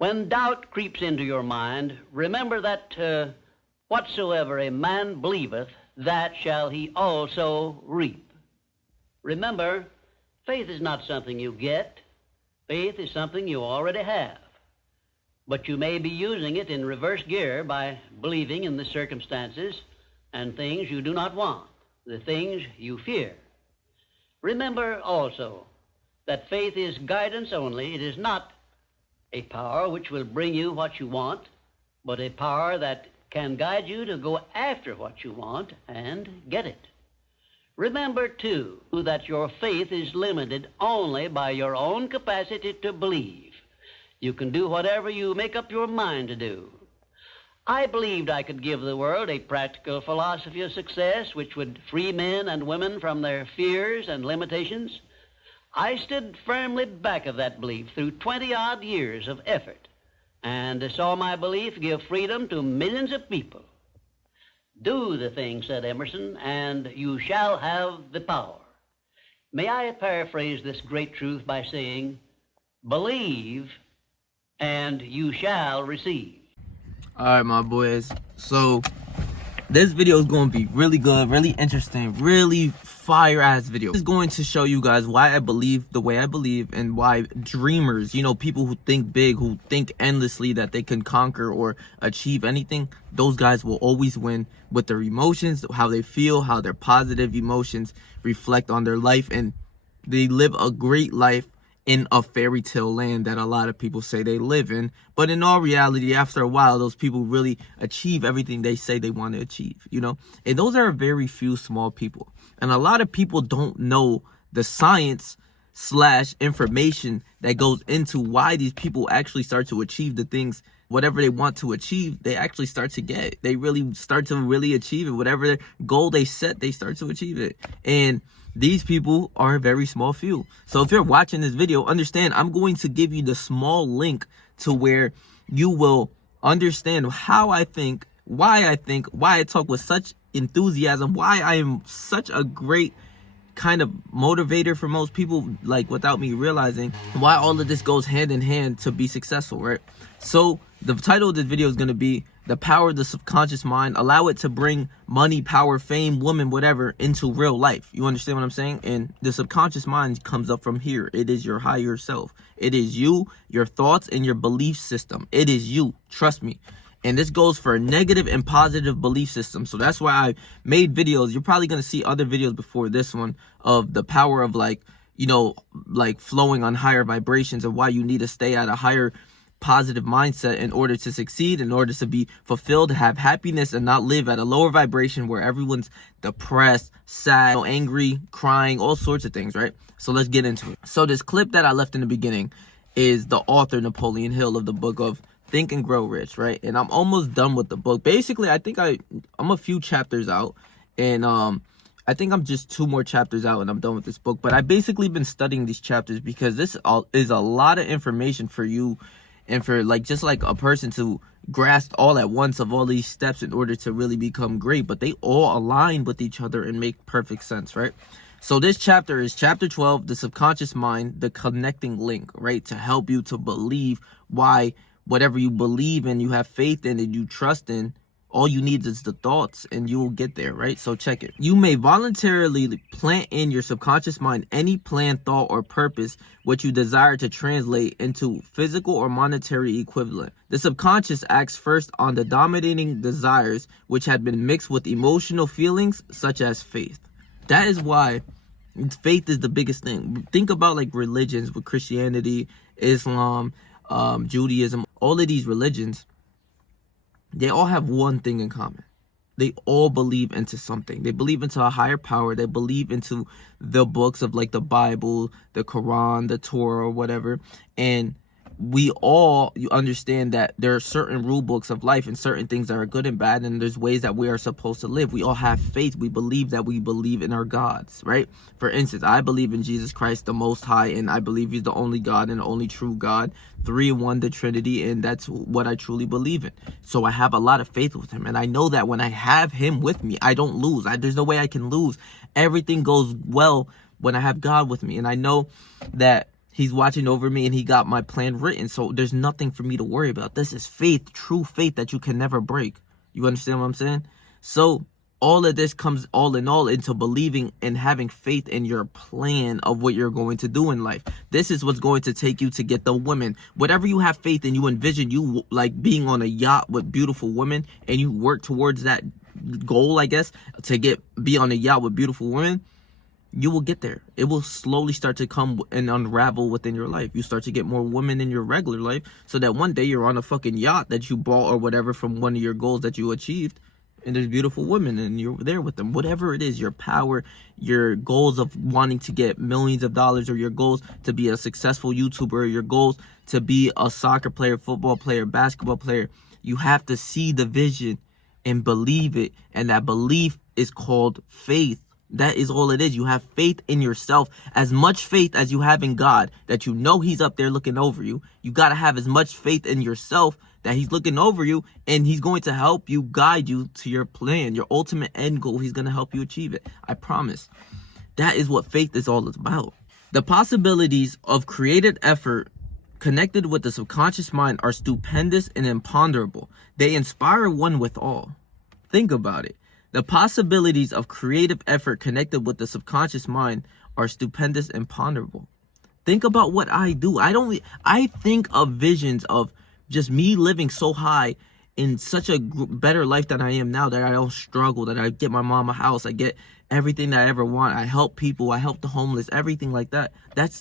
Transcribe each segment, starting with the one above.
When doubt creeps into your mind, remember that whatsoever a man believeth, that shall he also reap. Remember, faith is not something you get. Faith is something you already have. But you may be using it in reverse gear by believing in the circumstances and things you do not want, the things you fear. Remember also that faith is guidance only. It is not a power which will bring you what you want, but a power that can guide you to go after what you want and get it. Remember, too, that your faith is limited only by your own capacity to believe. You can do whatever you make up your mind to do. I believed I could give the world a practical philosophy of success which would free men and women from their fears and limitations. I stood firmly back of that belief through 20-odd years of effort, and saw my belief give freedom to millions of people. Do the thing, said Emerson, and you shall have the power. May I paraphrase this great truth by saying, believe and you shall receive. All right, my boys. So this video is going to be really good, really interesting, really fire-ass video. It's going to show you guys why I believe the way I believe, and why dreamers, you know, people who think big, who think endlessly that they can conquer or achieve anything, those guys will always win with their emotions, how they feel, how their positive emotions reflect on their life, and they live a great life in a fairy tale land that a lot of people say they live in. But in all reality, after a while, those people really achieve everything they say they want to achieve, you know? And those are very few small people. And a lot of people don't know the science / information that goes into why these people actually start to achieve the things, whatever they want to achieve, they actually start to get. They really start to really achieve it. Whatever goal they set, they start to achieve it. And these people are a very small few. So if you're watching this video, understand I'm going to give you the small link to where you will understand how I think, why I talk with such enthusiasm, why I am such a great kind of motivator for most people, like without me realizing, why all of this goes hand in hand to be successful, right? So the title of this video is going to be The Power of the Subconscious Mind. Allow it to bring money, power, fame, woman, whatever into real life. You understand what I'm saying? And the subconscious mind comes up from here. It is your higher self. It is you, your thoughts, and your belief system. It is you. Trust me. And this goes for negative and positive belief systems. So that's why I made videos. You're probably going to see other videos before this one of the power of, like, you know, like flowing on higher vibrations, and why you need to stay at a higher positive mindset in order to succeed, in order to be fulfilled, to have happiness, and not live at a lower vibration where everyone's depressed, sad, angry, crying, all sorts of things, right? So let's get into it. So this clip that I left in the beginning is the author Napoleon Hill of the book of Think and Grow Rich, right? And I'm almost done with the book. Basically, I think I'm a few chapters out, and I think I'm just 2 more chapters out and I'm done with this book. But I basically been studying these chapters because this is a lot of information for you, and for like just like a person to grasp all at once of all these steps in order to really become great. But they all align with each other and make perfect sense, right? So this chapter is chapter 12, the subconscious mind, the connecting link, right? To help you to believe why whatever you believe in, you have faith in, and you trust in, all you need is the thoughts and you will get there, right? So check it. You may voluntarily plant in your subconscious mind any plan, thought, or purpose which you desire to translate into physical or monetary equivalent. The subconscious acts first on the dominating desires which had been mixed with emotional feelings such as faith. That is why faith is the biggest thing. Think about like religions with Christianity, Islam, Judaism, all of these religions. They all have one thing in common. They all believe into something. They believe into a higher power. They believe into the books of like the Bible, the Quran, the Torah, or whatever. And you understand that there are certain rule books of life and certain things that are good and bad, and there's ways that we are supposed to live. We all have faith. We believe that we believe in our gods, right? For instance, I believe in Jesus Christ, the Most High, and I believe he's the only God and the only true God, 3 in 1, the Trinity, and that's what I truly believe in. So I have a lot of faith with him, and I know that when I have him with me, I don't lose. There's no way I can lose. Everything goes well when I have God with me, and I know that He's watching over me, and he got my plan written. So there's nothing for me to worry about. This is faith, true faith that you can never break. You understand what I'm saying? So all of this comes all in all into believing and having faith in your plan of what you're going to do in life. This is what's going to take you to get the women. Whatever you have faith in, you envision you like being on a yacht with beautiful women, and you work towards that goal, I guess, to be on a yacht with beautiful women. You will get there. It will slowly start to come and unravel within your life. You start to get more women in your regular life, so that one day you're on a fucking yacht that you bought or whatever from one of your goals that you achieved, and there's beautiful women and you're there with them. Whatever it is, your power, your goals of wanting to get millions of dollars, or your goals to be a successful YouTuber, or your goals to be a soccer player, football player, basketball player, you have to see the vision and believe it. And that belief is called faith. That is all it is. You have faith in yourself, as much faith as you have in God, that you know he's up there looking over you. You got to have as much faith in yourself that he's looking over you, and he's going to help you, guide you to your plan, your ultimate end goal. He's going to help you achieve it. I promise. That is what faith is all about. The possibilities of creative effort connected with the subconscious mind are stupendous and imponderable. They inspire one with awe. Think about it. The possibilities of creative effort connected with the subconscious mind are stupendous and ponderable. Think about what I do. I think of visions of just me living so high in such a better life than I am now, that I don't struggle, that I get my mom a house, I get everything that I ever want. I help people, I help the homeless, everything like that.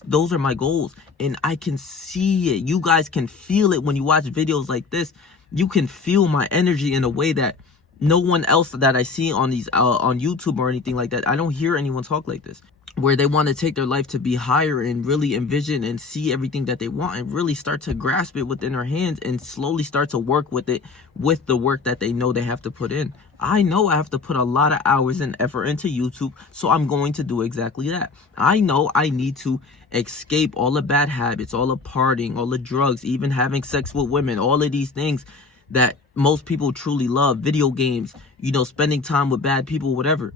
Those are my goals, and I can see it. You guys can feel it when you watch videos like this. You can feel my energy in a way that no one else that I see on these on YouTube or anything like that. I don't hear anyone talk like this, where they want to take their life to be higher and really envision and see everything that they want and really start to grasp it within their hands and slowly start to work with it, with the work that they know they have to put in. I know I have to put a lot of hours and effort into YouTube, so I'm going to do exactly that. I know I need to escape all the bad habits, all the partying, all the drugs, even having sex with women, all of these things that most people truly love, video games, spending time with bad people, whatever.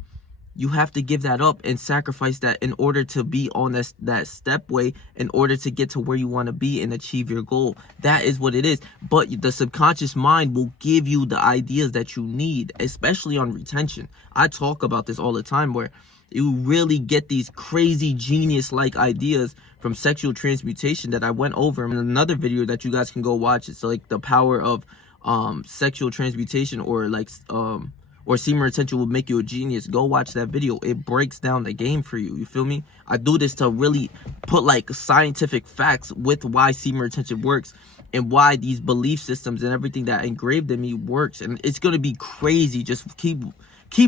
You have to give that up and sacrifice that in order to be on that step way, in order to get to where you want to be and achieve your goal. That is what it is. But the subconscious mind will give you the ideas that you need, especially on retention. I talk about this all the time, where you really get these crazy genius-like ideas from sexual transmutation that I went over in another video that you guys can go watch. It's like the power of sexual transmutation, or semen retention will make you a genius. Go watch that video. It breaks down the game for you. You feel me? I do this to really put like scientific facts with why semen retention works and why these belief systems and everything that engraved in me works. And it's going to be crazy. Just keep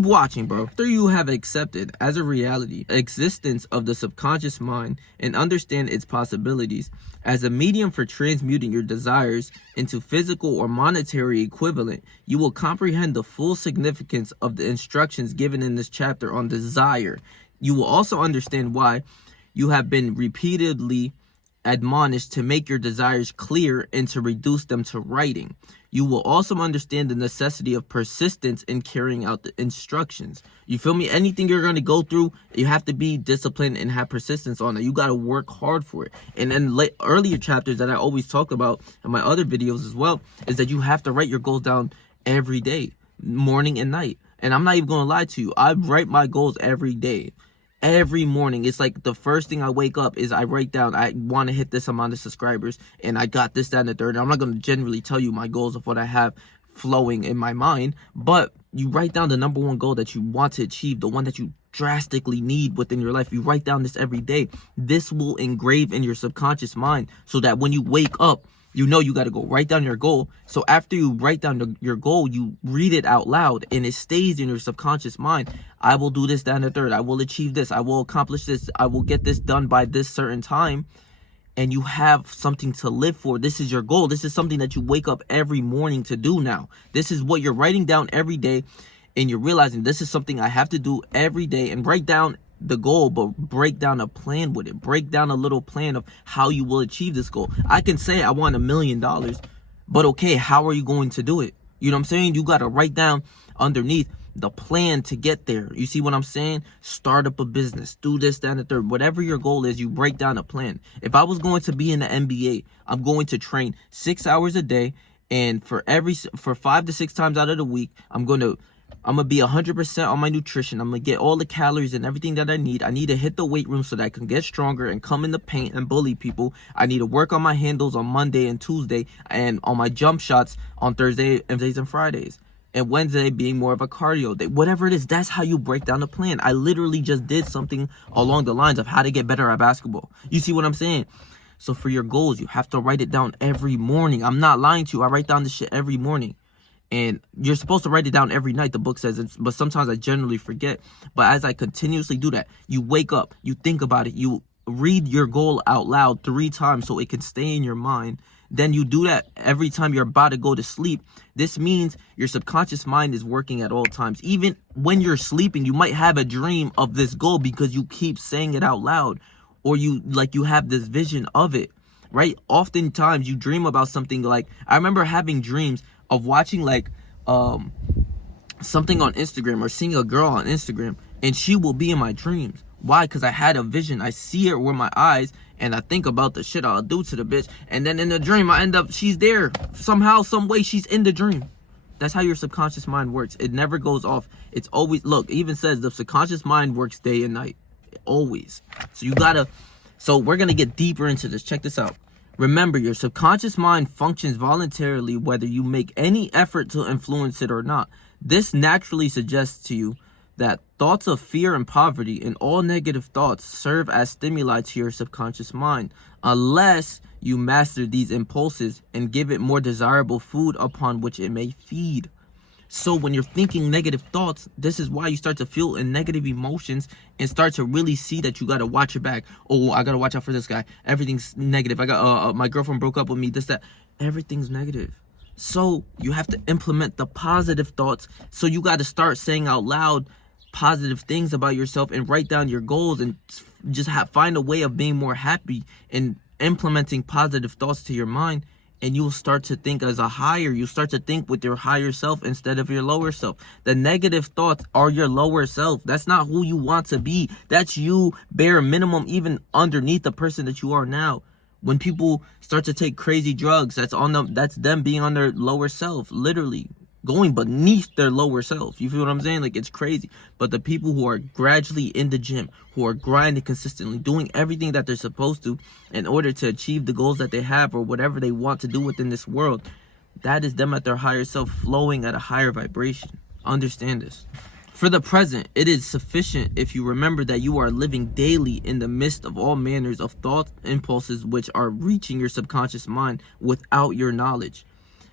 watching, bro. After you have accepted as a reality existence of the subconscious mind and understand its possibilities as a medium for transmuting your desires into physical or monetary equivalent, you will comprehend the full significance of the instructions given in this chapter on desire. You will also understand why you have been repeatedly admonished to make your desires clear and to reduce them to writing. You will also understand the necessity of persistence in carrying out the instructions. You feel me? Anything you're going to go through, you have to be disciplined and have persistence on it. You got to work hard for it. And then earlier chapters that I always talk about in my other videos as well, is that you have to write your goals down every day, morning and night. And I'm not even going to lie to you. I write my goals every day. Every morning, it's like the first thing I wake up is I write down, I want to hit this amount of subscribers, and I got this, that, and the third. I'm not going to generally tell you my goals of what I have flowing in my mind, but you write down the number one goal that you want to achieve, the one that you drastically need within your life. You write down this every day. This will engrave in your subconscious mind so that when you wake up, you know you got to go write down your goal. So after you write down your goal, you read it out loud and it stays in your subconscious mind. I will do this, that, and the third. I will achieve this. I will accomplish this. I will get this done by this certain time. And you have something to live for. This is your goal. This is something that you wake up every morning to do now. This is what you're writing down every day. And you're realizing this is something I have to do every day. And write down the goal, but break down a plan with it. Break down a little plan of how you will achieve this goal. I can say I want $1 million, but okay, how are you going to do it? You know what I'm saying? You got to write down underneath, the plan to get there. You see what I'm saying? Start up a business, do this, that, and the third. Whatever your goal is, you break down a plan. If I was going to be in the NBA, I'm going to train 6 hours a day, and for 5 to 6 times out of the week, I'm gonna be 100% on my nutrition. I'm gonna get all the calories and everything that I need. I need to hit the weight room so that I can get stronger and come in the paint and bully people. I need to work on my handles on Monday and Tuesday, and on my jump shots on Thursdays and Fridays. And Wednesday being more of a cardio day. Whatever it is, that's how you break down the plan. I literally just did something along the lines of how to get better at basketball. You see what I'm saying? So for your goals, you have to write it down every morning. I'm not lying to you. I write down this shit every morning. And you're supposed to write it down every night, the book says, but sometimes I generally forget. But as I continuously do that, you wake up, you think about it, you read your goal out loud 3 times so it can stay in your mind. Then you do that every time you're about to go to sleep. This means your subconscious mind is working at all times. Even when you're sleeping, you might have a dream of this goal because you keep saying it out loud, or you have this vision of it, right? Oftentimes you dream about something. Like, I remember having dreams of watching something on Instagram or seeing a girl on Instagram, and she will be in my dreams. Why? Because I had a vision. I see her with my eyes, and I think about the shit I'll do to the bitch, and then in the dream I end up, she's there somehow, some way, she's in the dream. That's how your subconscious mind works. It never goes off. It's always, look, it even says the subconscious mind works day and night, always. So we're gonna get deeper into this. Check this out. Remember, your subconscious mind functions voluntarily whether you make any effort to influence it or not. This naturally suggests to you that thoughts of fear and poverty and all negative thoughts serve as stimuli to your subconscious mind, unless you master these impulses and give it more desirable food upon which it may feed. So when you're thinking negative thoughts, this is why you start to feel in negative emotions and start to really see that you got to watch your back. Oh, I got to watch out for this guy. Everything's negative. I got my girlfriend broke up with me, this, that. Everything's negative. So you have to implement the positive thoughts. So you got to start saying out loud positive things about yourself and write down your goals and just find a way of being more happy and implementing positive thoughts to your mind. And you'll start to think as a higher. You start to think with your higher self instead of your lower self. The negative thoughts are your lower self. That's not who you want to be. That's you, bare minimum, even underneath the person that you are now. When people start to take crazy drugs, that's them being on their lower self, literally going beneath their lower self. You feel what I'm saying? Like, it's crazy. But the people who are gradually in the gym, who are grinding consistently, doing everything that they're supposed to in order to achieve the goals that they have or whatever they want to do within this world, that is them at their higher self, flowing at a higher vibration. Understand this. For the present, it is sufficient if you remember that you are living daily in the midst of all manners of thoughts, impulses which are reaching your subconscious mind without your knowledge.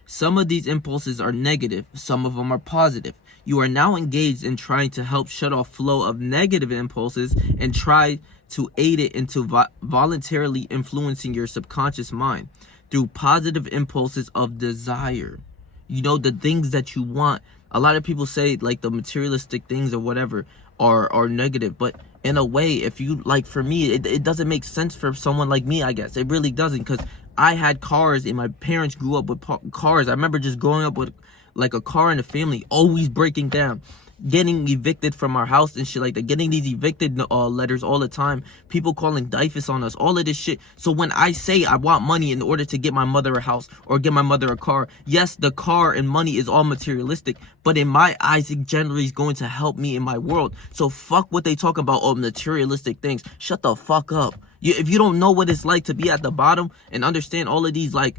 Some of these impulses are negative, some of them are positive. You are now engaged in trying to help shut off flow of negative impulses and try to aid it into voluntarily influencing your subconscious mind through positive impulses of desire. You know, the things that you want. A lot of people say like the materialistic things or whatever are negative, but in a way, if you, like, for me, it doesn't make sense for someone like me, I guess. It really doesn't, because I had cars and my parents grew up with cars. I remember just growing up with like a car in the family, always breaking down, getting evicted from our house and shit like that, getting these evicted letters all the time, people calling DYFS on us, all of this shit. So when I say I want money in order to get my mother a house or get my mother a car, yes, the car and money is all materialistic, but in my eyes, it generally is going to help me in my world. So fuck what they talk about, materialistic things. Shut the fuck up. If you don't know what it's like to be at the bottom and understand all of these like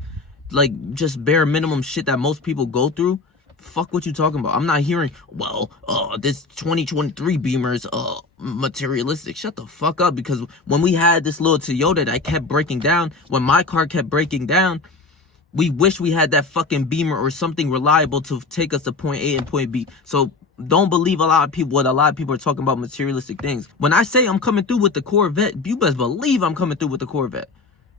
just bare minimum shit that most people go through, fuck what you talking about. I'm not hearing, well, this 2023 Beamer is materialistic. Shut the fuck up, because when we had this little Toyota that kept breaking down, when my car kept breaking down, we wish we had that fucking Beamer or something reliable to take us to point A and point B. So don't believe what a lot of people are talking about materialistic things. When I say I'm coming through with the Corvette, you best believe I'm coming through with the Corvette,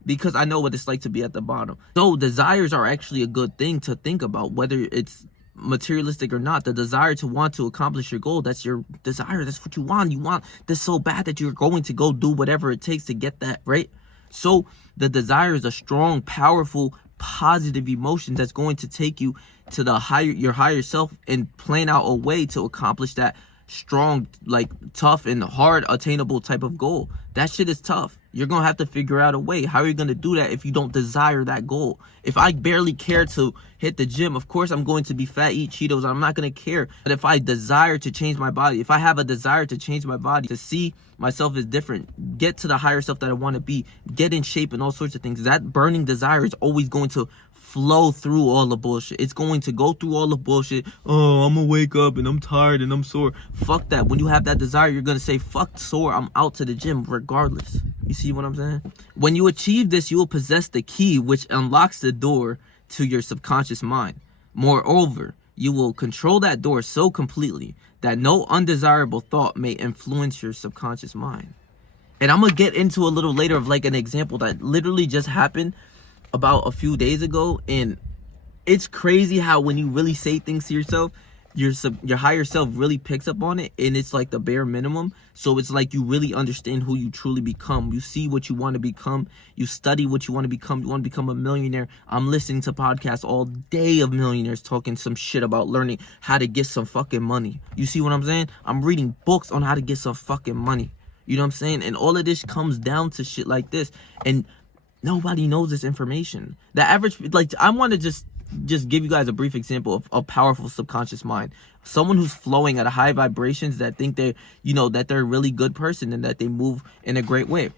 because I know what it's like to be at the bottom. So desires are actually a good thing to think about, whether it's materialistic or not. The desire to want to accomplish your goal, that's your desire. That's what you want. You want this so bad that you're going to go do whatever it takes to get that, right? So the desire is a strong, powerful positive emotions that's going to take you to your higher self and plan out a way to accomplish that strong, like tough and hard attainable type of goal. That shit is tough. You're gonna have to figure out a way. How are you gonna do that if you don't desire that goal? If I barely care to hit the gym, of course I'm going to be fat, eat Cheetos, I'm not gonna care. But if I desire to change my body, if I have a desire to change my body, to see myself as different, get to the higher self that I want to be, get in shape and all sorts of things, that burning desire is always going to flow through all the bullshit. It's going to go through all the bullshit. Oh, I'm gonna wake up and I'm tired and I'm sore. Fuck that. When you have that desire, you're gonna say, fuck sore, I'm out to the gym regardless. You see what I'm saying? When you achieve this, you will possess the key which unlocks the door to your subconscious mind. Moreover, you will control that door so completely that no undesirable thought may influence your subconscious mind. And I'm gonna get into a little later of like an example that literally just happened about a few days ago, and it's crazy how when you really say things to yourself, your higher self really picks up on it, and it's like the bare minimum. So it's like you really understand who you truly become. You see what you want to become. You study what you want to become. You want to become a millionaire. I'm listening to podcasts all day of millionaires talking some shit about learning how to get some fucking money. You see what I'm saying? I'm reading books on how to get some fucking money. You know what I'm saying? And all of this comes down to shit like this. And nobody knows this information. The average, like, I want to just give you guys a brief example of a powerful subconscious mind. Someone who's flowing at a high vibrations, that think they're, that they're a really good person and that they move in a great way.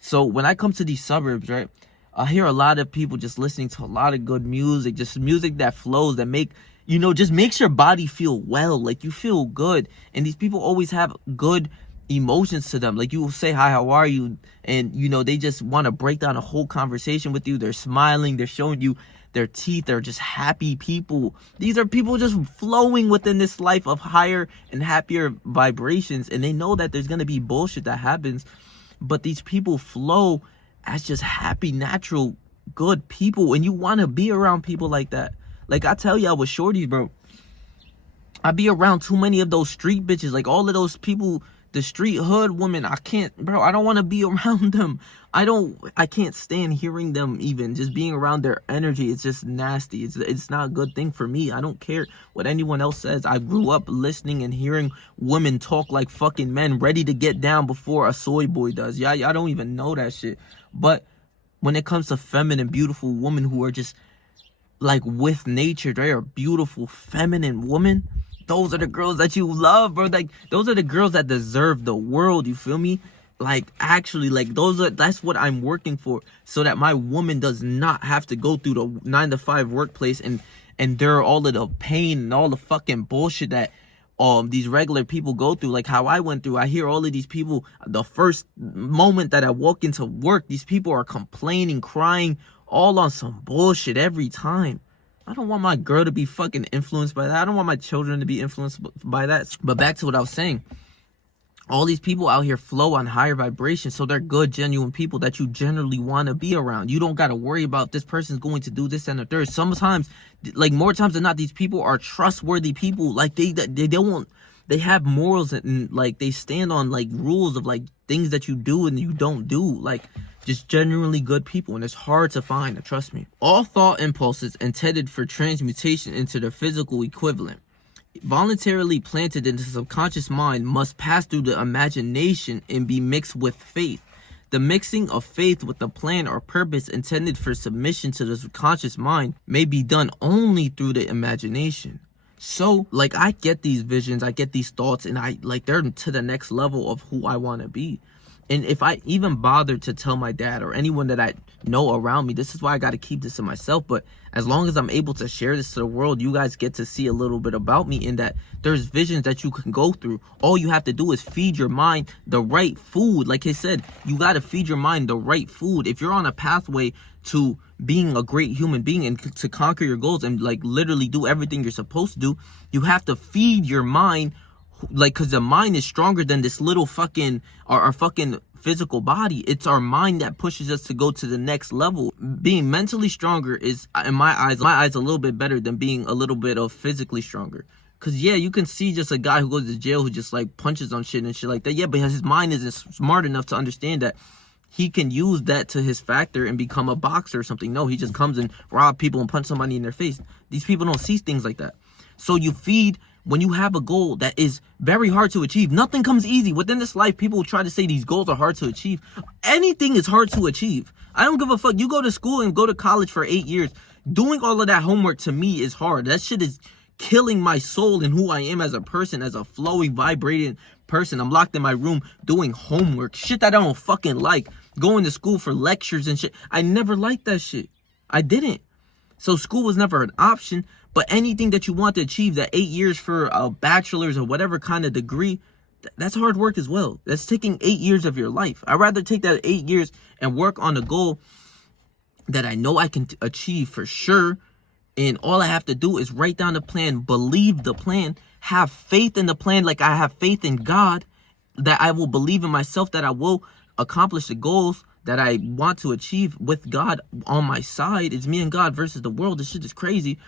So when I come to these suburbs, right, I hear a lot of people just listening to a lot of good music, just music that flows, that just makes your body feel well, like you feel good. And these people always have good emotions to them. Like, you will say, hi, how are you? And they just want to break down a whole conversation with you. They're smiling, they're showing you their teeth. They're just happy people. These are people just flowing within this life of higher and happier vibrations, and they know that there's gonna be bullshit that happens, but these people flow as just happy, natural, good people, and you want to be around people like that. Like, I tell y'all with shorties, bro, I be around too many of those street bitches, like all of those people, the street hood women. I don't want to be around them. I can't stand hearing them, even just being around their energy. It's just nasty. It's not a good thing for me. I don't care what anyone else says. I grew up listening and hearing women talk like fucking men, ready to get down before a soy boy does. Y'all don't even know that shit. But when it comes to feminine, beautiful women who are just like with nature, they are beautiful, feminine women. Those are the girls that you love, bro. Like, those are the girls that deserve the world, you feel me? Like, actually, like, that's what I'm working for, so that my woman does not have to go through the 9-to-5 workplace and endure all of the pain and all the fucking bullshit that these regular people go through, like how I went through. I hear all of these people, the first moment that I walk into work, these people are complaining, crying, all on some bullshit every time. I don't want my girl to be fucking influenced by that. I don't want my children to be influenced by that. But back to what I was saying. All these people out here flow on higher vibrations, so they're good, genuine people that you generally want to be around. You don't got to worry about this person's going to do this and the third. Sometimes, like more times than not, these people are trustworthy people. Like, they have morals, and like they stand on like rules of like things that you do and you don't do. Like, just genuinely good people, and it's hard to find, trust me. All thought impulses intended for transmutation into their physical equivalent, voluntarily planted in the subconscious mind, must pass through the imagination and be mixed with faith. The mixing of faith with the plan or purpose intended for submission to the subconscious mind may be done only through the imagination. So, like, I get these visions, I get these thoughts, and they're to the next level of who I want to be. And if I even bother to tell my dad or anyone that I know around me, this is why I got to keep this to myself. But as long as I'm able to share this to the world, you guys get to see a little bit about me, in that there's visions that you can go through. All you have to do is feed your mind the right food. Like I said, you got to feed your mind the right food. If you're on a pathway to being a great human being and to conquer your goals and like literally do everything you're supposed to do, you have to feed your mind, like, because the mind is stronger than this little fucking our fucking physical body. It's our mind that pushes us to go to the next level. Being mentally stronger is, in my eyes, a little bit better than being a little bit of physically stronger. Because yeah, you can see just a guy who goes to jail who just like punches on shit and shit like that. Yeah, but his mind isn't smart enough to understand that he can use that to his factor and become a boxer or something. No, he just comes and rob people and punch somebody in their face. These people don't see things like that. So you feed when you have a goal that is very hard to achieve. Nothing comes easy. Within this life, people will try to say these goals are hard to achieve. Anything is hard to achieve. I don't give a fuck. You go to school and go to college for 8 years. Doing all of that homework to me is hard. That shit is killing my soul and who I am as a person, as a flowing, vibrating person. I'm locked in my room doing homework. Shit that I don't fucking like. Going to school for lectures and shit. I never liked that shit. I didn't. So school was never an option. But anything that you want to achieve, that 8 years for a bachelor's or whatever kind of degree, that's hard work as well. That's taking 8 years of your life. I'd rather take that 8 years and work on a goal that I know I can achieve for sure. And all I have to do is write down the plan, believe the plan, have faith in the plan like I have faith in God, that I will believe in myself, that I will accomplish the goals that I want to achieve with God on my side. It's me and God versus the world. This shit is crazy.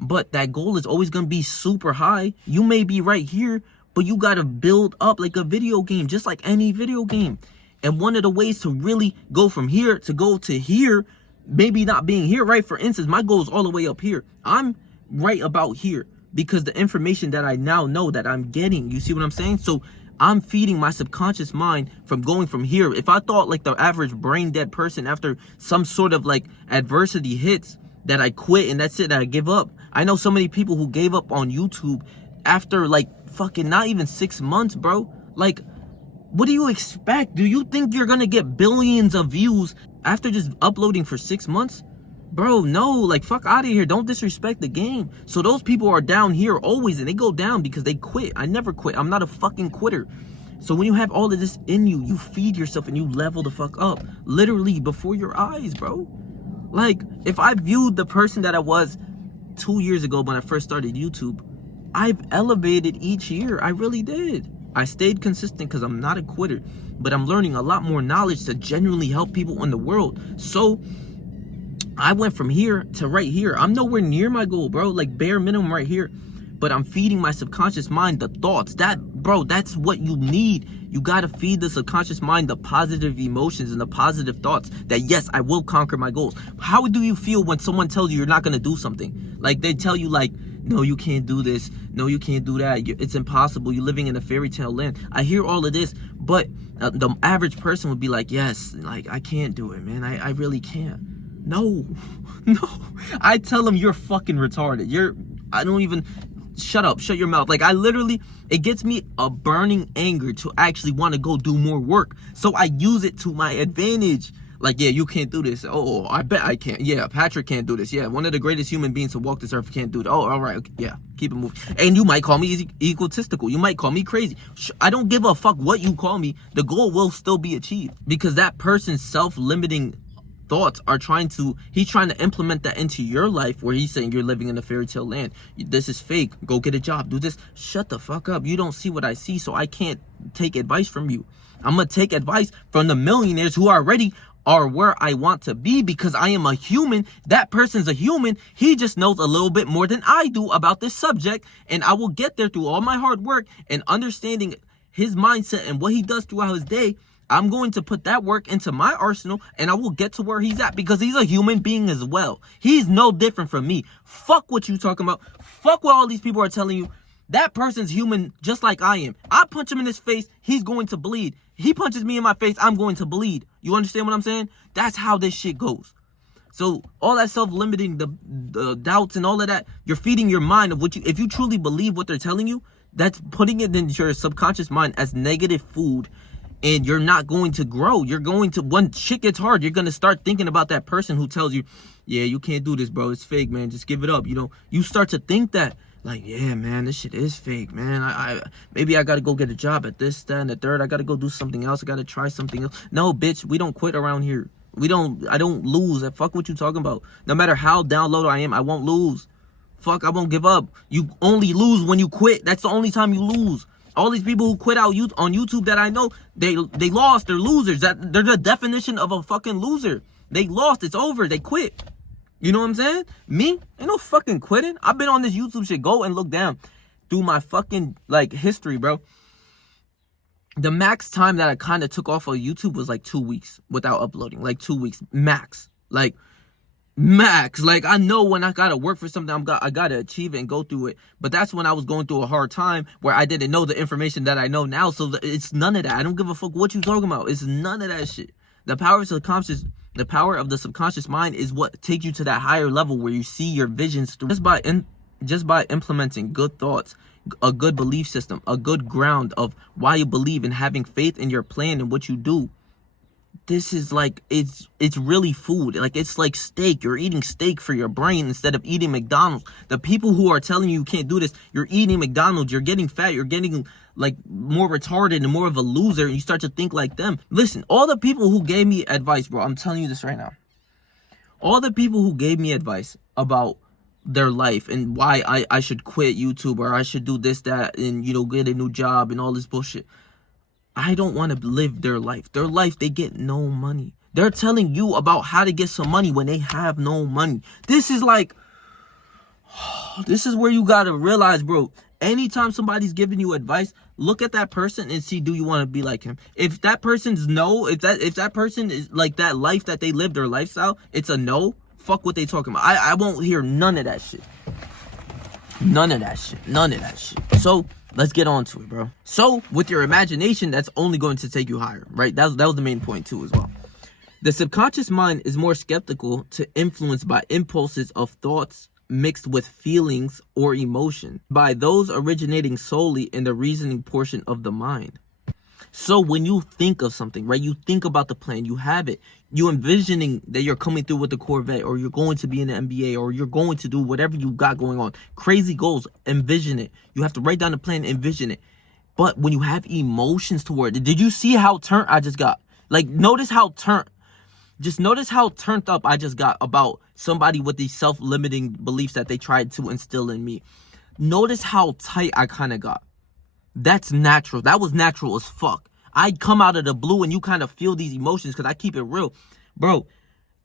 But that goal is always going to be super high. You may be right here, but you got to build up like a video game, just like any video game. And one of the ways to really go from here to go to here, maybe not being here, right? For instance, my goal is all the way up here. I'm right about here because the information that I now know that I'm getting, you see what I'm saying? So I'm feeding my subconscious mind from going from here. If I thought like the average brain dead person after some sort of like adversity hits, that I quit and that's it, that I give up. I know so many people who gave up on YouTube after like fucking not even 6 months, bro. Like, what do you expect? Do you think you're gonna get billions of views after just uploading for 6 months? Bro, no, like fuck out of here. Don't disrespect the game. So those people are down here always and they go down because they quit. I never quit. I'm not a fucking quitter. So when you have all of this in you, you feed yourself and you level the fuck up. Literally before your eyes, bro. Like, if I viewed the person that I was 2 years ago when I first started YouTube, I've elevated each year. I really did. I stayed consistent because I'm not a quitter, but I'm learning a lot more knowledge to genuinely help people in the world. So I went from here to right here. I'm nowhere near my goal, bro. Like bare minimum right here. But I'm feeding my subconscious mind the thoughts. Bro, that's what you need. You got to feed the subconscious mind the positive emotions and the positive thoughts that, yes, I will conquer my goals. How do you feel when someone tells you you're not going to do something? Like, they tell you, like, no, you can't do this. No, you can't do that. It's impossible. You're living in a fairy tale land. I hear all of this, but the average person would be like, yes, like, I can't do it, man. I really can't. No. I tell them you're fucking retarded. I don't even... Shut up, shut your mouth. Like, it gets me a burning anger to actually want to go do more work. So I use it to my advantage. Like, yeah, you can't do this. Oh, I bet I can't. Yeah, Patrick can't do this. Yeah, one of the greatest human beings to walk this earth can't do it. Oh, all right. Okay, yeah, keep it moving. And you might call me egotistical. You might call me crazy. I don't give a fuck what you call me. The goal will still be achieved. Because that person's self-limiting thoughts he's trying to implement that into your life, where he's saying you're living in a fairy tale land. This is fake. Go get a job. Do this. Shut the fuck up. You don't see what I see, so I can't take advice from you. I'm gonna take advice from the millionaires who already are where I want to be, because I am a human. That person's a human. He just knows a little bit more than I do about this subject, and I will get there through all my hard work and understanding his mindset and what he does throughout his day. I'm going to put that work into my arsenal, and I will get to where he's at, because he's a human being as well. He's no different from me. Fuck what you talking about. Fuck what all these people are telling you. That person's human just like I am. I punch him in his face, he's going to bleed. He punches me in my face, I'm going to bleed. You understand what I'm saying? That's how this shit goes. So all that self-limiting, the doubts and all of that, you're feeding your mind of if you truly believe what they're telling you, that's putting it into your subconscious mind as negative food. And you're not going to grow. When shit gets hard, you're going to start thinking about that person who tells you, yeah, you can't do this, bro. It's fake, man. Just give it up. You start to think that, like, yeah, man, this shit is fake, man. Maybe I got to go get a job at this, that, and the third. I got to go do something else. I got to try something else. No, bitch, we don't quit around here. I don't lose. Fuck what you talking about. No matter how down low I am, I won't lose. Fuck, I won't give up. You only lose when you quit. That's the only time you lose. All these people who quit out on YouTube that I know, they lost. They're losers. They're the definition of a fucking loser. They lost. It's over. They quit. You know what I'm saying? Me? Ain't no fucking quitting. I've been on this YouTube shit. Go and look down through my fucking, like, history, bro. The max time that I kind of took off of YouTube was like 2 weeks without uploading. Like 2 weeks max. Like max. Like I know when I gotta work for something, I gotta achieve it and go through it. But that's when I was going through a hard time where I didn't know the information that I know now. So it's none of that. I don't give a fuck what you talking about. It's none of that shit. The power of the subconscious mind is what takes you to that higher level where you see your visions through just by implementing good thoughts, a good belief system, a good ground of why you believe, and having faith in your plan and what you do. This is like, it's really food. Like, it's like steak. You're eating steak for your brain instead of eating McDonald's. The people who are telling you can't do this, you're eating McDonald's, you're getting fat, you're getting like more retarded and more of a loser, and you start to think like them. Listen, all the people who gave me advice, bro, I'm telling you this right now. All the people who gave me advice about their life and why I should quit YouTube or I should do this, that, and, you know, get a new job and all this bullshit. I don't want to live their life. Their life, they get no money. They're telling you about how to get some money when they have no money. This is like, this is where you got to realize, bro, anytime somebody's giving you advice, look at that person and see, do you want to be like him? If that person's no, if that person is like that life that they live, their lifestyle, it's a no, fuck what they talking about. I won't hear none of that shit. None of that shit. None of that shit. So let's get on to it, bro. So with your imagination, that's only going to take you higher, right? That was the main point too as well. The subconscious mind is more skeptical to influence by impulses of thoughts mixed with feelings or emotion, by those originating solely in the reasoning portion of the mind. So when you think of something, right, you think about the plan, you have it, you envisioning that you're coming through with the Corvette, or you're going to be in the NBA, or you're going to do whatever you got going on, crazy goals, envision it. You have to write down the plan, envision it. But when you have emotions toward it, did you see how turned I just got? Like, notice how turned up I just got about somebody with these self-limiting beliefs that they tried to instill in me. Notice how tight I kind of got. That's natural. That was natural as fuck. I come out of the blue and you kind of feel these emotions because I keep it real. Bro,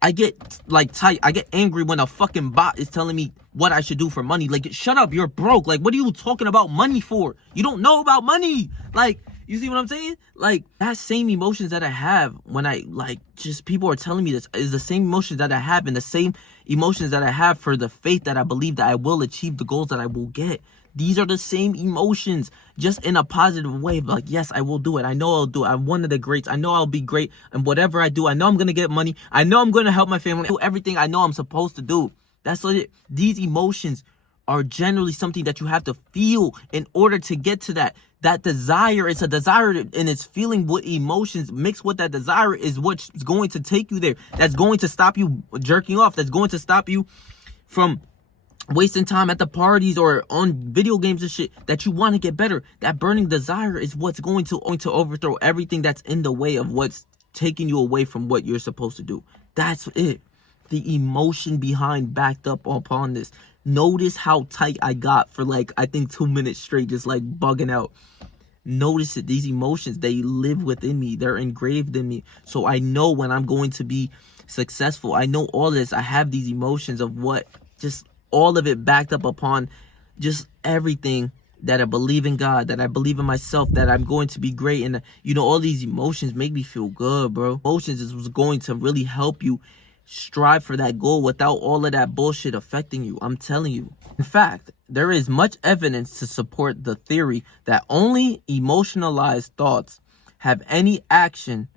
I get like tight. I get angry when a fucking bot is telling me what I should do for money. Like, shut up, you're broke. Like, what are you talking about money for? You don't know about money. Like, you see what I'm saying? Like, that same emotions that I have when I, like, just people are telling me this is the same emotions that I have, and the same emotions that I have for the faith that I believe that I will achieve the goals that I will get. These are the same emotions, just in a positive way. Like, yes, I will do it. I know I'll do it. I'm one of the greats. I know I'll be great. And whatever I do, I know I'm going to get money. I know I'm going to help my family. Do everything I know I'm supposed to do. That's what these emotions are generally something that you have to feel in order to get to that. That desire, it's a desire, and it's feeling with emotions mixed with that desire is what's going to take you there. That's going to stop you jerking off. That's going to stop you from wasting time at the parties or on video games and shit, that you want to get better. That burning desire is what's going to overthrow everything that's in the way of what's taking you away from what you're supposed to do. That's it. The emotion behind backed up upon this. Notice how tight I got for like, I think 2 minutes straight, just like bugging out. Notice it. These emotions, they live within me. They're engraved in me. So I know when I'm going to be successful. I know all this. I have these emotions of what, just all of it backed up upon just everything, that I believe in God, that I believe in myself, that I'm going to be great. And, you know, all these emotions make me feel good, bro. Emotions is what's going to really help you strive for that goal without all of that bullshit affecting you. I'm telling you. In fact, there is much evidence to support the theory that only emotionalized thoughts have any action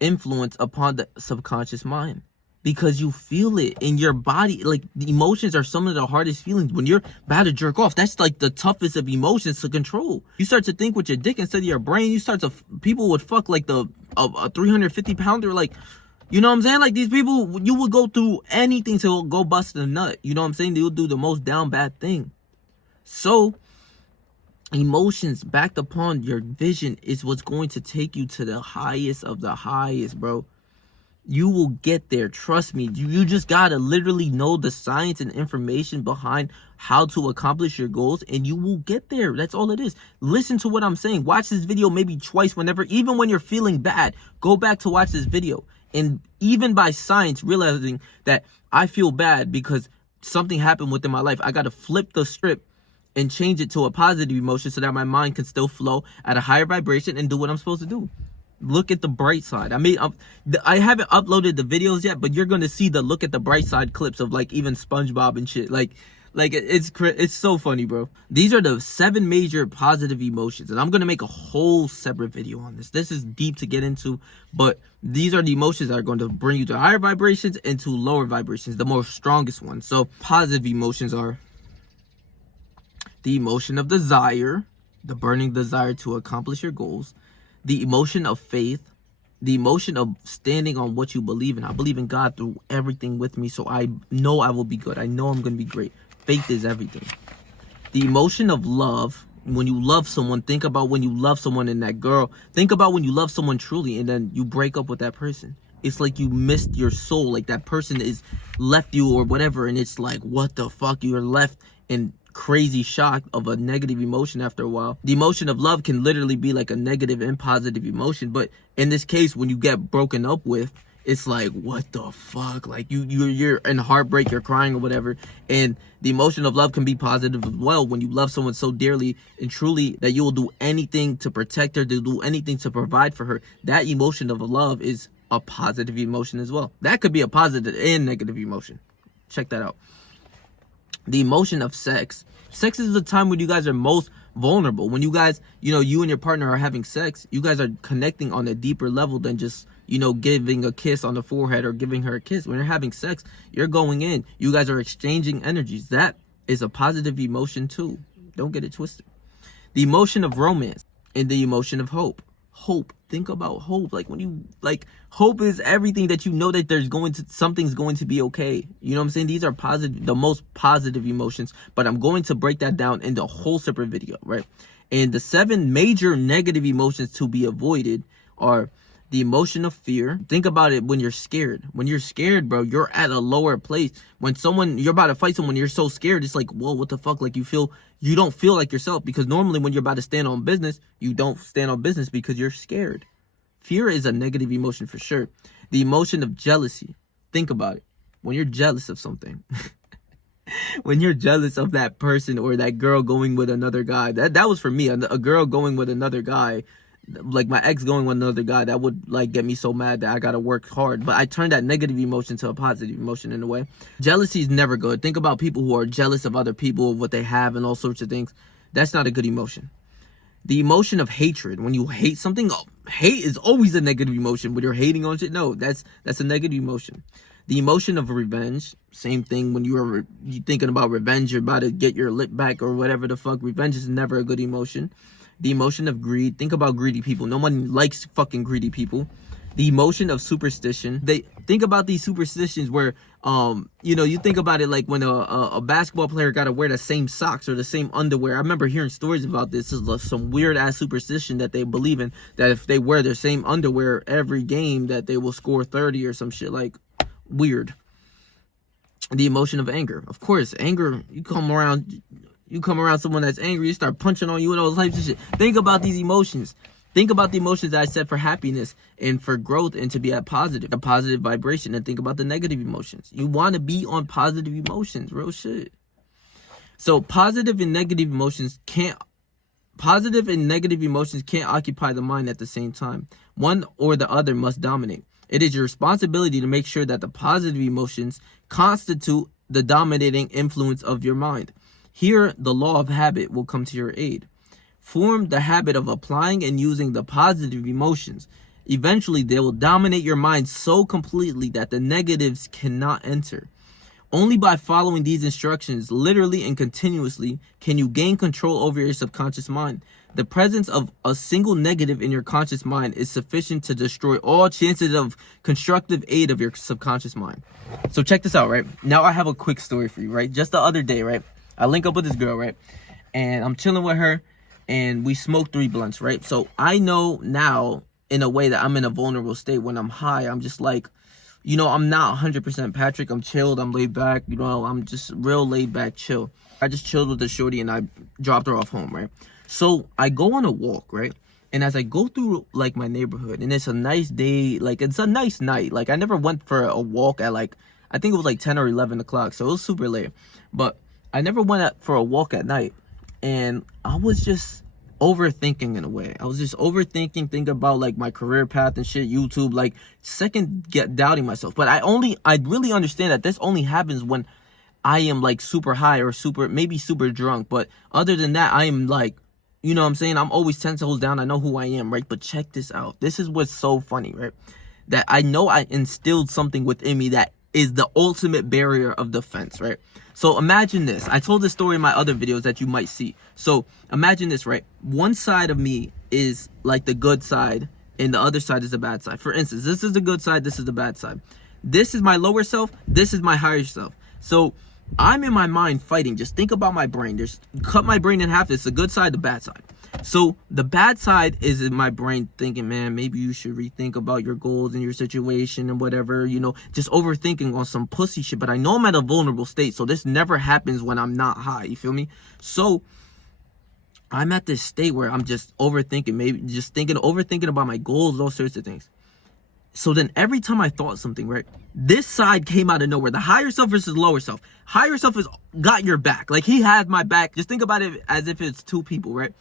influence upon the subconscious mind. Because you feel it in your body. Like, the emotions are some of the hardest feelings. When you're about to jerk off, that's like the toughest of emotions to control. You start to think with your dick instead of your brain. You start to, people would fuck like a 350 pounder. Like, you know what I'm saying? Like, these people, you would go through anything to go bust a nut. You know what I'm saying? They would do the most down bad thing. So, emotions backed upon your vision is what's going to take you to the highest of the highest, bro. You will get there. Trust me. You just gotta literally know the science and information behind how to accomplish your goals, and you will get there. That's all it is. Listen to what I'm saying. Watch this video maybe twice whenever, even when you're feeling bad. Go back to watch this video. And even by science, realizing that I feel bad because something happened within my life, I gotta flip the script and change it to a positive emotion so that my mind can still flow at a higher vibration and do what I'm supposed to do. Look at the bright side. I mean, I haven't uploaded the videos yet, but you're going to see the look at the bright side clips of like even SpongeBob and shit. Like it's so funny, bro. These are the 7 major positive emotions, and I'm going to make a whole separate video on this. This is deep to get into, but these are the emotions that are going to bring you to higher vibrations and to lower vibrations, the more strongest ones. So positive emotions are the emotion of desire, the burning desire to accomplish your goals, the emotion of faith, the emotion of standing on what you believe in. I believe in God through everything with me, so I know I will be good. I know I'm going to be great. Faith is everything. The emotion of love. When you love someone, think about when you love someone and that girl. Think about when you love someone truly and then you break up with that person. It's like you missed your soul. Like that person is left you or whatever. And it's like, what the fuck? You're left in crazy shock of a negative emotion after a while. The emotion of love can literally be like a negative and positive emotion. But in this case, when you get broken up with, it's like, what the fuck? Like you're in heartbreak, you're crying or whatever. And the emotion of love can be positive as well when you love someone so dearly and truly that you will do anything to protect her, to do anything to provide for her. That emotion of love is a positive emotion as well. That could be a positive and negative emotion. Check that out. The emotion of sex. Sex is the time when you guys are most vulnerable. When you guys, you and your partner are having sex, you guys are connecting on a deeper level than just, giving a kiss on the forehead or giving her a kiss. When you're having sex, you're going in. You guys are exchanging energies. That is a positive emotion too. Don't get it twisted. The emotion of romance and the emotion of hope. Hope. Think about hope. Like hope is everything that that something's going to be okay. You know what I'm saying? These are positive, the most positive emotions, but I'm going to break that down into a whole separate video, right? And the 7 major negative emotions to be avoided are the emotion of fear. Think about it when you're scared. When you're scared, bro, you're at a lower place. When you're about to fight someone, you're so scared. It's like, whoa, what the fuck? Like you don't feel like yourself, because normally when you're about to stand on business, you don't stand on business because you're scared. Fear is a negative emotion for sure. The emotion of jealousy. Think about it. When you're jealous of something, when you're jealous of that person or that girl going with another guy, that was for me. A girl going with another guy, like my ex going with another guy, that would like get me so mad that I gotta work hard. But I turned that negative emotion to a positive emotion in a way. Jealousy is never good. Think about people who are jealous of other people, of what they have and all sorts of things. That's not a good emotion. The emotion of hatred. When you hate something, hate is always a negative emotion. When you're hating on shit, no, that's a negative emotion. The emotion of revenge. Same thing. When you're thinking about revenge, you're about to get your lip back or whatever the fuck. Revenge is never a good emotion. The emotion of greed. Think about greedy people. No one likes fucking greedy people. The emotion of superstition. Think about these superstitions where, you think about it like when a basketball player got to wear the same socks or the same underwear. I remember hearing stories about this. This is some weird ass superstition that they believe in, that if they wear their same underwear every game, that they will score 30 or some shit. Like, weird. The emotion of anger. Of course, anger, you come around someone that's angry, you start punching on you and all types of shit. Think about these emotions. Think about the emotions that I said for happiness and for growth and to be at a positive vibration, and think about the negative emotions. You want to be on positive emotions, real shit. So positive and negative emotions can't occupy the mind at the same time. One or the other must dominate. It is your responsibility to make sure that the positive emotions constitute the dominating influence of your mind. Here, the law of habit will come to your aid. Form the habit of applying and using the positive emotions. Eventually, they will dominate your mind so completely that the negatives cannot enter. Only by following these instructions, literally and continuously, can you gain control over your subconscious mind. The presence of a single negative in your conscious mind is sufficient to destroy all chances of constructive aid of your subconscious mind. So check this out, right? Now I have a quick story for you, right? Just the other day, right? I link up with this girl, right? And I'm chilling with her, and we smoked 3 blunts, right? So I know now, in a way, that I'm in a vulnerable state. When I'm high, I'm just like, I'm not 100% Patrick. I'm chilled. I'm laid back. I'm just real laid back, chill. I just chilled with the shorty, and I dropped her off home, right? So I go on a walk, right? And as I go through, like, my neighborhood, and it's a nice day, like, it's a nice night. Like, I never went for a walk at, like, I think it was, like, 10 or 11 o'clock. So it was super late. But I never went for a walk at night. and I was just overthinking in a way. I was just overthinking, thinking about like my career path and shit, YouTube, like doubting myself. But I really understand that this only happens when I am like super high or maybe super drunk. But other than that, I am like, you know what I'm saying? I'm always 10 toes down. I know who I am, right? But check this out. This is what's so funny, right? That I know I instilled something within me that is the ultimate barrier of defense, right? So imagine this. I told this story in my other videos that you might see. So imagine this, right? One side of me is like the good side and the other side is the bad side. For instance, this is the good side, this is the bad side. This is my lower self, this is my higher self. So I'm in my mind fighting. Just think about my brain. Cut my brain in half. It's the good side, the bad side. So the bad side is in my brain thinking, man, maybe you should rethink about your goals and your situation and whatever, you know, just overthinking on some pussy shit. But I know I'm at a vulnerable state, so this never happens when I'm not high. You feel me? So I'm at this state where I'm just overthinking, maybe just overthinking about my goals, those sorts of things. So then every time I thought something, right, this side came out of nowhere. The higher self versus lower self. Higher self has got your back. Like, he has my back. Just think about it as if it's two people, right?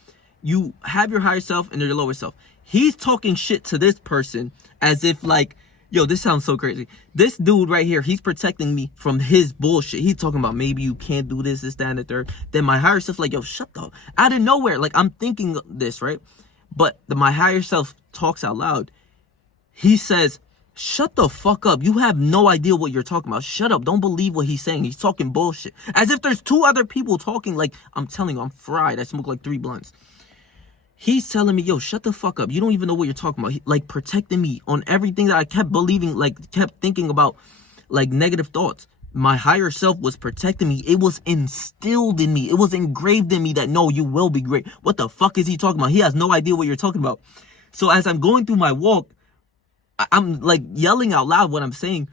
You have your higher self and your lower self. He's talking shit to this person as if like, yo, this sounds so crazy. This dude right here, he's protecting me from his bullshit. He's talking about maybe you can't do this, that, and the third. Then my higher self's like, yo, shut up. Out of nowhere, like, I'm thinking this, right? But my higher self talks out loud. He says, shut the fuck up. You have no idea what you're talking about. Shut up. Don't believe what he's saying. He's talking bullshit. As if there's two other people talking. Like, I'm telling you, I'm fried. I smoke like 3 blunts. He's telling me, yo, shut the fuck up. You don't even know what you're talking about. Like, protecting me on everything that I kept believing, like, kept thinking about, like, negative thoughts. My higher self was protecting me. It was instilled in me. It was engraved in me that, no, you will be great. What the fuck is he talking about? He has no idea what you're talking about. So as I'm going through my walk, I'm like yelling out loud what I'm saying,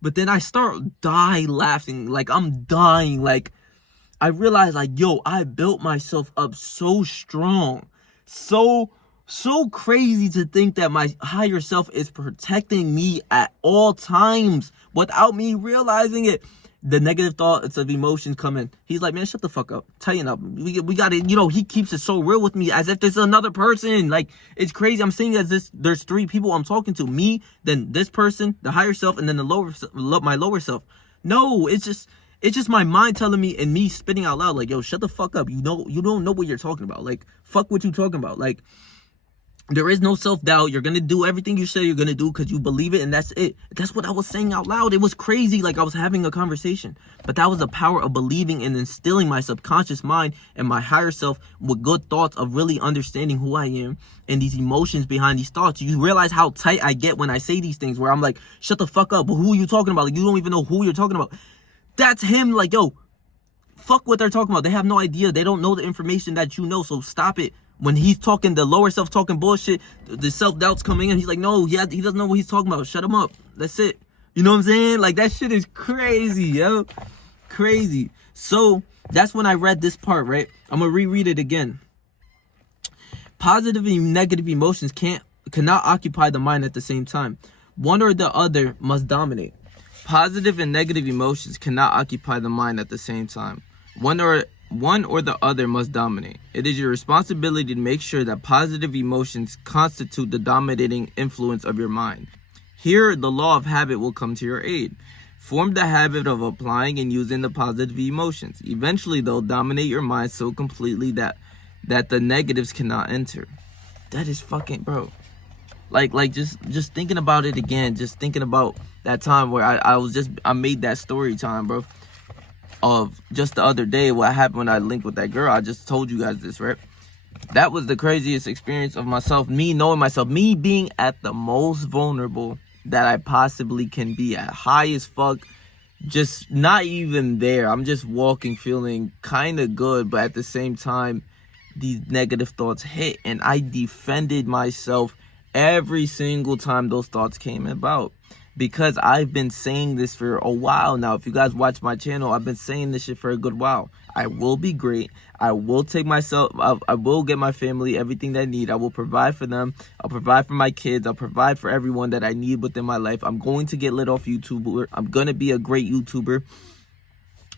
but then I start laughing. Like, I'm dying. Like, I realize, like, yo, I built myself up so strong, so crazy to think that my higher self is protecting me at all times without me realizing it. The negative thoughts of emotions come in. He's like, man, shut the fuck up. Tighten up. We got it. You know, he keeps it so real with me as if there's another person. Like, it's crazy. I'm saying as this, there's 3 people I'm talking to. Me, then this person, the higher self, and then my lower self. No, it's just my mind telling me and me spitting out loud, like, yo, shut the fuck up. You don't know what you're talking about. Like, fuck what you talking about. Like, there is no self-doubt. You're going to do everything you say you're going to do because you believe it, and that's it. That's what I was saying out loud. It was crazy, like I was having a conversation. But that was the power of believing and instilling my subconscious mind and my higher self with good thoughts of really understanding who I am and these emotions behind these thoughts. You realize how tight I get when I say these things where I'm like, shut the fuck up. But who are you talking about? Like, you don't even know who you're talking about. That's him. Like, yo, fuck what they're talking about. They have no idea. They don't know the information that you know, so stop it. When he's talking, the lower self talking bullshit, the self-doubt's coming in. He's like, no, he doesn't know what he's talking about. Shut him up. That's it. You know what I'm saying? Like, that shit is crazy, yo. Crazy. So, that's when I read this part, right? I'm going to reread it again. Positive and negative emotions cannot occupy the mind at the same time. One or the other must dominate. Positive and negative emotions cannot occupy the mind at the same time. One or the other must dominate. It is your responsibility to make sure that positive emotions constitute the dominating influence of your mind. Here, the law of habit will come to your aid. Form the habit of applying and using the positive emotions. Eventually, they'll dominate your mind so completely that the negatives cannot enter. That is fucking, bro. Like just thinking about it again, just thinking about that time where I made that story time, bro. Of just the other day, what happened when I linked with that girl. I just told you guys this, right? That was the craziest experience of myself, me knowing myself, me being at the most vulnerable that I possibly can be at, high as fuck, just not even there. I'm just walking, feeling kind of good, but at the same time, these negative thoughts hit, and I defended myself every single time those thoughts came about. Because I've been saying this for a while now. If you guys watch my channel, I've been saying this shit for a good while. I will be great. I will take myself, I will get my family everything they need. I will provide for them. I'll provide for my kids. I'll provide for everyone that I need within my life. I'm going to get lit off YouTuber. I'm going to be a great YouTuber.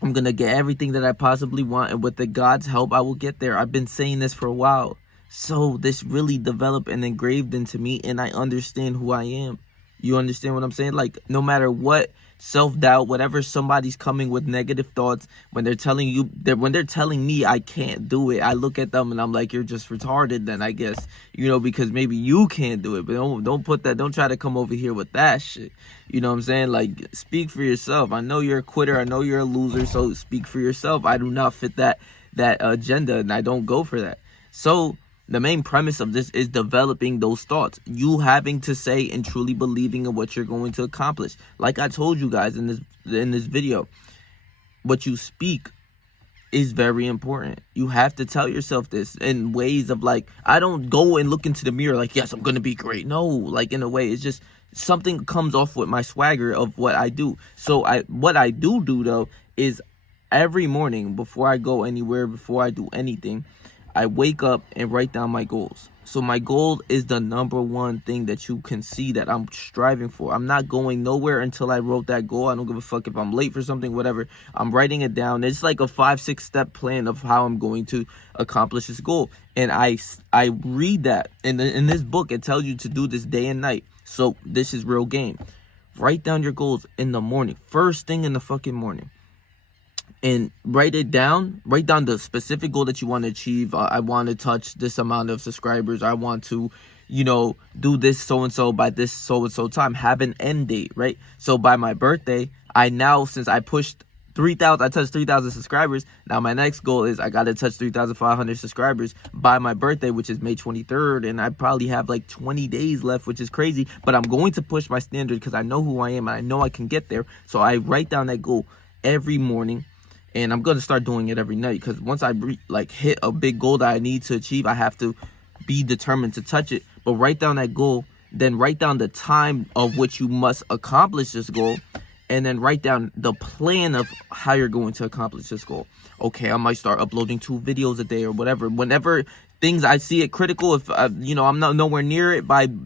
I'm gonna get everything that I possibly want, and with the God's help, I will get there. I've been saying this for a while. So this really developed and engraved into me, and I understand who I am. You understand what I'm saying? Like, no matter what self-doubt, whatever somebody's coming with negative thoughts, when they're telling you, when they're telling me I can't do it, I look at them and I'm like, you're just retarded then, I guess. You know, because maybe you can't do it. But don't put that, don't try to come over here with that shit. You know what I'm saying? Like, speak for yourself. I know you're a quitter. I know you're a loser. So speak for yourself. I do not fit that agenda, and I don't go for that. So the main premise of this is developing those thoughts. You having to say and truly believing in what you're going to accomplish. Like I told you guys in this video, what you speak is very important. You have to tell yourself this in ways of like, I don't go and look into the mirror like, yes, I'm going to be great. No, like in a way, it's just something comes off with my swagger of what I do. So what I do though is every morning before I go anywhere, before I do anything, I wake up and write down my goals. So my goal is the number one thing that you can see that I'm striving for. I'm not going nowhere until I wrote that goal. I don't give a fuck if I'm late for something, whatever. I'm writing it down. It's like a 5-6 step plan of how I'm going to accomplish this goal. And I read that. And in this book, it tells you to do this day and night. So this is real game. Write down your goals in the morning. First thing in the fucking morning. And write down the specific goal that you want to achieve. I want to touch this amount of subscribers. I want to, do this so-and-so by this so-and-so time. Have an end date, right? So by my birthday, since I pushed 3,000, I touched 3,000 subscribers. Now my next goal is I got to touch 3,500 subscribers by my birthday, which is May 23rd. And I probably have like 20 days left, which is crazy. But I'm going to push my standard because I know who I am and I know I can get there. So I write down that goal every morning. And I'm going to start doing it every night because once I hit a big goal that I need to achieve, I have to be determined to touch it. But write down that goal, then write down the time of which you must accomplish this goal, and then write down the plan of how you're going to accomplish this goal. Okay, I might start uploading 2 videos a day or whatever. Whenever things I see it critical, if I'm not nowhere near it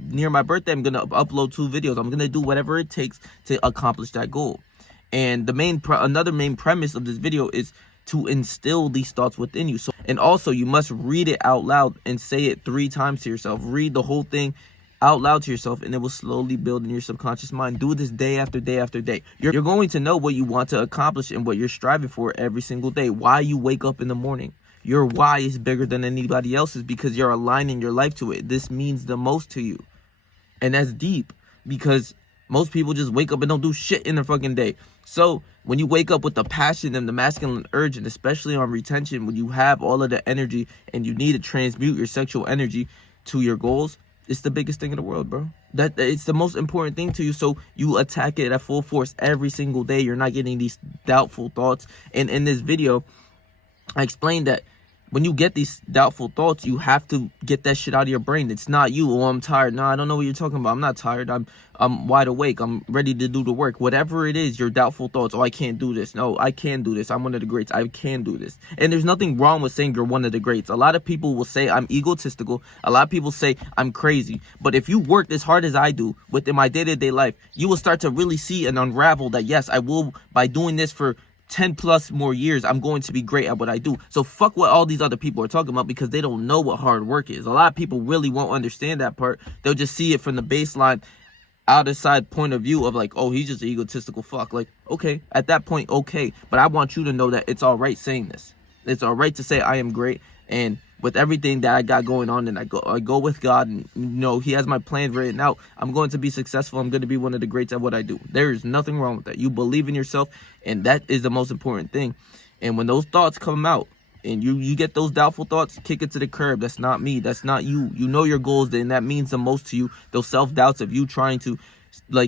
near my birthday, I'm going to upload 2 videos. I'm going to do whatever it takes to accomplish that goal. And another main premise of this video is to instill these thoughts within you. And also, you must read it out loud and say it 3 times to yourself. Read the whole thing out loud to yourself, and it will slowly build in your subconscious mind. Do this day after day after day. You're going to know what you want to accomplish and what you're striving for every single day. Why you wake up in the morning. Your why is bigger than anybody else's because you're aligning your life to it. This means the most to you. And that's deep because most people just wake up and don't do shit in their fucking day. So when you wake up with the passion and the masculine urge, and especially on retention, when you have all of the energy and you need to transmute your sexual energy to your goals, it's the biggest thing in the world, bro. That it's the most important thing to you. So you attack it at full force every single day. You're not getting these doubtful thoughts. And in this video, I explained that when you get these doubtful thoughts, you have to get that shit out of your brain. It's not you. Oh, I'm tired. No, I don't know what you're talking about. I'm not tired. I'm wide awake. I'm ready to do the work. Whatever it is, your doubtful thoughts. Oh, I can't do this. No, I can do this. I'm one of the greats. I can do this. And there's nothing wrong with saying you're one of the greats. A lot of people will say I'm egotistical. A lot of people say I'm crazy. But if you work as hard as I do within my day-to-day life, you will start to really see and unravel that, yes, I will, by doing this for 10 plus more years, I'm going to be great at what I do. So fuck what all these other people are talking about because they don't know what hard work is. A lot of people really won't understand that part. They'll just see it from the baseline, outside point of view of like, oh, he's just an egotistical fuck. Like, okay, at that point, okay. But I want you to know that it's all right saying this. It's all right to say I am great. And with everything that I got going on, and I go with God, and He has my plan written out. I'm going to be successful. I'm going to be one of the greats at what I do. There is nothing wrong with that. You believe in yourself, and that is the most important thing. And when those thoughts come out, and you get those doubtful thoughts, kick it to the curb. That's not me. That's not you. You know your goals, and that means the most to you. Those self-doubts of you trying to,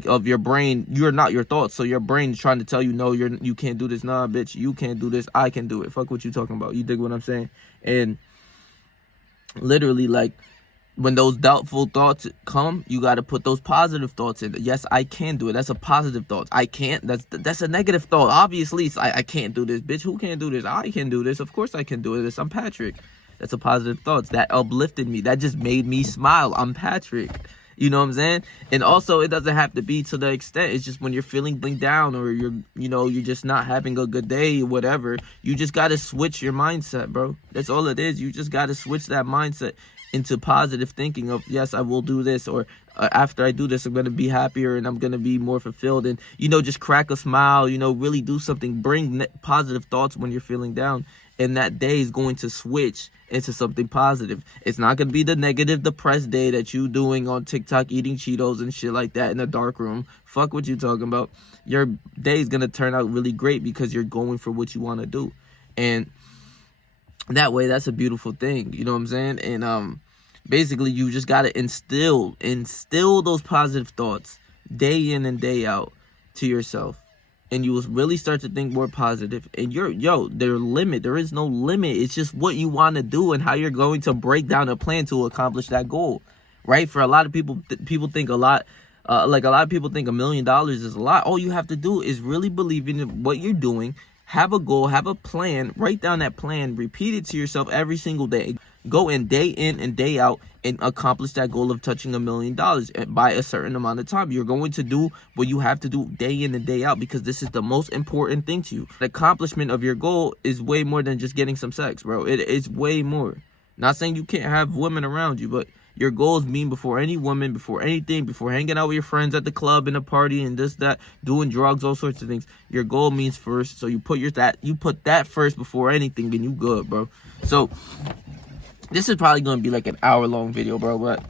of your brain, you're not your thoughts. So your brain is trying to tell you, no, you can't do this. Nah, bitch, you can't do this. I can do it. Fuck what you talking about. You dig what I'm saying? And literally, when those doubtful thoughts come, you got to put those positive thoughts in. Yes, I can do it. That's a positive thought. I can't. That's a negative thought. Obviously, I can't do this. Bitch, who can't do this? I can do this. Of course I can do this. I'm Patrick. That's a positive thought. That uplifted me. That just made me smile. I'm Patrick. You know what I'm saying? And also, it doesn't have to be to the extent. It's just when you're feeling down, or you're just not having a good day or whatever, you just got to switch your mindset, bro. That's all it is. You just got to switch that mindset into positive thinking of, yes, I will do this, or after I do this, I'm going to be happier and I'm going to be more fulfilled. And, just crack a smile, really do something, bring positive thoughts when you're feeling down. And that day is going to switch into something positive. It's not going to be the negative, depressed day that you doing on TikTok, eating Cheetos and shit like that in a dark room. Fuck what you talking about. Your day is going to turn out really great because you're going for what you want to do. And that way, that's a beautiful thing. You know what I'm saying? And basically, you just got to instill those positive thoughts day in and day out to yourself. And you will really start to think more positive. And there is no limit. It's just what you want to do and how you're going to break down a plan to accomplish that goal, right? For a lot of people, people think a lot of people think $1 million is a lot. All you have to do is really believe in what you're doing, have a goal, have a plan, write down that plan, repeat it to yourself every single day. Go in and day out and accomplish that goal of touching $1 million by a certain amount of time. You're going to do what you have to do day in and day out because this is the most important thing to you. The accomplishment of your goal is way more than just getting some sex, bro. It's way more. Not saying you can't have women around you, but your goals mean before any woman, before anything, before hanging out with your friends at the club and a party and this, that, doing drugs, all sorts of things. Your goal means first. So you put that first before anything, and you good, bro. So this is probably going to be like an hour-long video, bro. But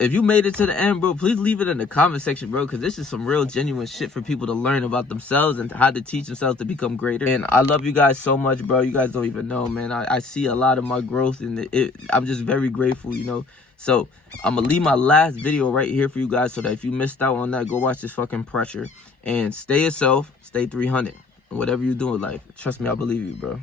if you made it to the end, bro, please leave it in the comment section, bro, because this is some real genuine shit for people to learn about themselves and how to teach themselves to become greater. And I love you guys so much, bro. You guys don't even know, man. I see a lot of my growth, and I'm just very grateful, So I'm going to leave my last video right here for you guys so that if you missed out on that, go watch this fucking Pressure. And stay yourself, stay 300. And whatever you do in life, trust me, I believe you, bro.